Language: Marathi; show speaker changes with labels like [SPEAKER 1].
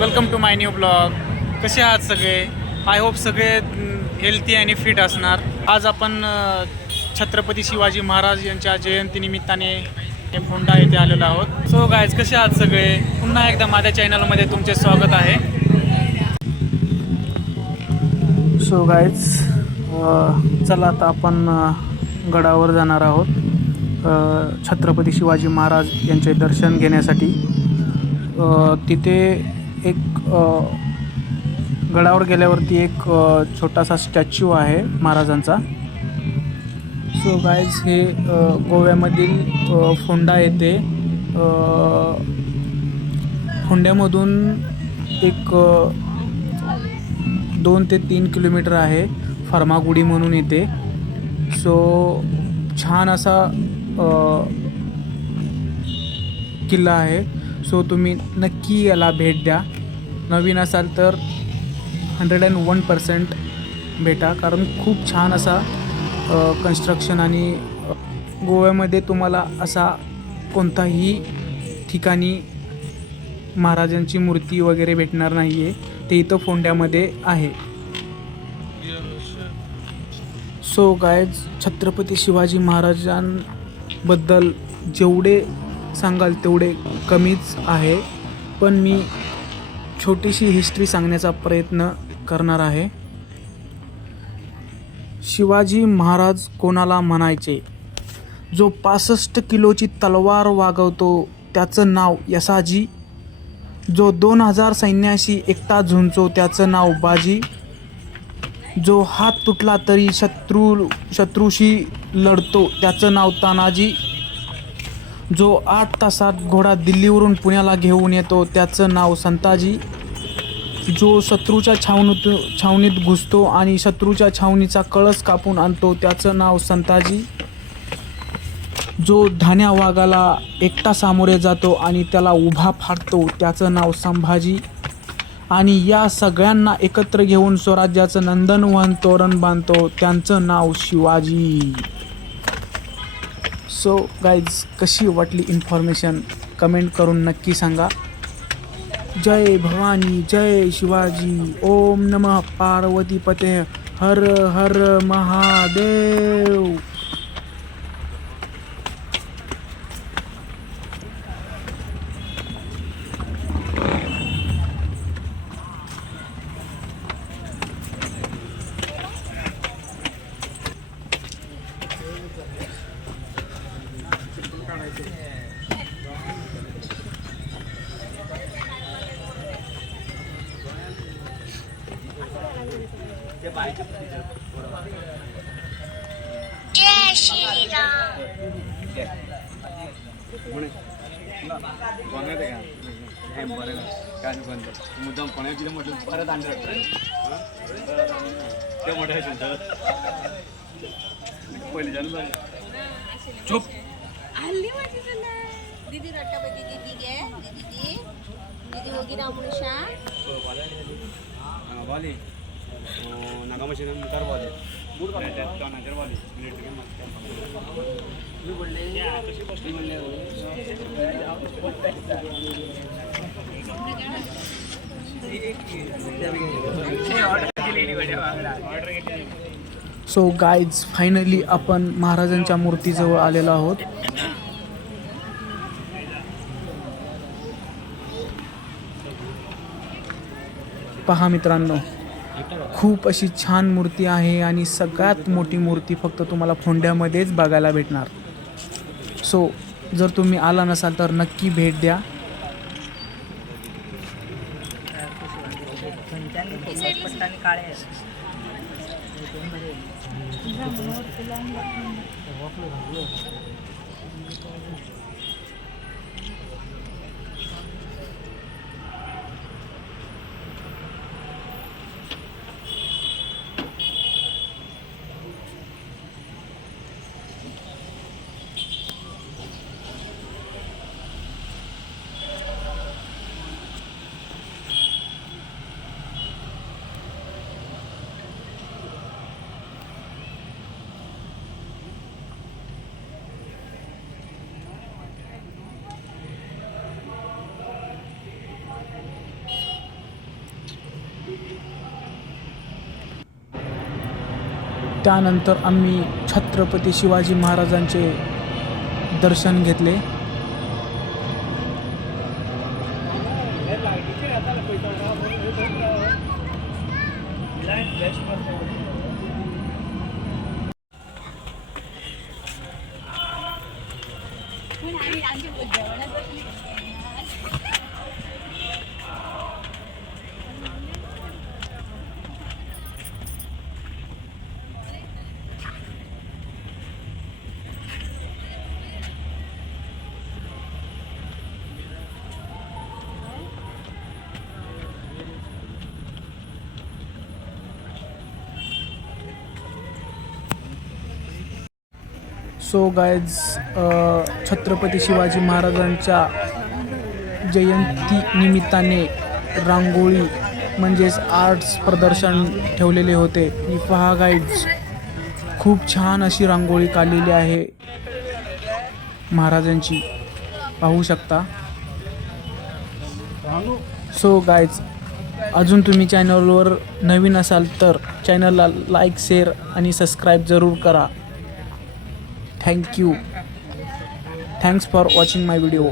[SPEAKER 1] Welcome to my new blog कसे आहात सगळे? आय होप सगळे हेल्थी आणि फिट असणार. आज आपण छत्रपती शिवाजी महाराज यांच्या जयंतीनिमित्ताने फोंडा येथे आलेलो आहोत. सो गायज कसे आहात सगळे? पुन्हा एकदा माझ्या चॅनलमध्ये तुमचे स्वागत आहे. सो गायज चला आता आपण गडावर जाणार आहोत. छत्रपती शिवाजी महाराज यांचे दर्शन घेण्यासाठी. तिथे एक गडावर गेल्यावरती एक छोटासा स्टॅच्यू आहे महाराजांचा. सो गायज हे गोव्यामधील फोंडा येते फोंड्यामधून एक दोन ते तीन किलोमीटर आहे फार्मागुडी म्हणून येते सो छान असा किल्ला आहे. सो तुम्ही नक्की याला भेट द्या. नवीन असाल तर हंड्रेड अँड वन पर्सेंट भेटा. कारण खूप छान असा कन्स्ट्रक्शन आणि गोव्यामध्ये तुम्हाला असा कोणताही ठिकाणी महाराजांची मूर्ती वगैरे भेटणार नाही आहे ते इथं फोंड्यामध्ये आहे. सो गायज छत्रपती शिवाजी महाराजांबद्दल जेवढे सांगाल तेवढे कमीच आहे. पण मी छोटीशी हिस्ट्री सांगण्याचा प्रयत्न करणार आहे. शिवाजी महाराज कोणाला म्हणायचे? जो पासष्ट किलोची तलवार वागवतो त्याचं नाव यसाजी. जो दोन हजार सैन्याशी एकटा झुंचो त्याचं नाव बाजी. जो हात तुटला तरी शत्रू शत्रूशी लढतो त्याचं नाव तानाजी. जो आठ तासात घोडा दिल्लीवरून पुण्याला घेऊन येतो त्याचं नाव संताजी. जो शत्रूच्या छावणीत छावणीत घुसतो आणि शत्रूच्या छावणीचा कळस कापून आणतो त्याचं नाव संताजी. जो धान्या वाघाला एकटा सामोरे जातो आणि त्याला उभा फाडतो त्याचं नाव संभाजी. आणि या सगळ्यांना एकत्र घेऊन स्वराज्याचं नंदनवन तोरण बांधतो त्यांचं नाव शिवाजी. सो गाईज कशी वाटली इन्फॉर्मेशन कमेंट करून नक्की सांगा. जय भवानी जय शिवाजी. ओम नमः पार्वती पते हर हर महादेव.
[SPEAKER 2] जय श्रीराम.
[SPEAKER 3] मुद्दाम पण्याची म्हटलं परत आणलं. ते म्हणायचं पहिले जाणून चुप.
[SPEAKER 2] हल्ली माझी झालं दीदी रट्टापती दीदी गे दीदी दीदी होगी रामुषा
[SPEAKER 3] नंतर वाली
[SPEAKER 1] सो गाईज फायनली आपण महाराजांच्या मूर्तीजवळ आलेलो आहोत. पहा मित्रांनो खूप अशी छान मूर्ती आहे आणि सगळ्यात मोठी मूर्ती फक्त तुम्हाला फोंड्यामध्येच बघायला भेटणार. सो जर तुम्ही आला नसाल तर नक्की भेट द्या. त्यानंतर आम्ही छत्रपती शिवाजी महाराजांचे दर्शन घेतले. So guys uh, Chhatrapati Shivaji महाराजांच्या जयंती निमित्ताने रांगोळी म्हणजेच आर्ट्स प्रदर्शन ठेवलेले होते. मी पहा गाईड्स खूप छान अशी रांगोळी काढलेली आहे महाराजांची. पाहू शकता? सो गायज अजून तुम्ही चॅनलवर नवीन असाल तर चॅनलला लाईक शेअर आणि सबस्क्राईब जरूर करा. Thank you thanks for watching my video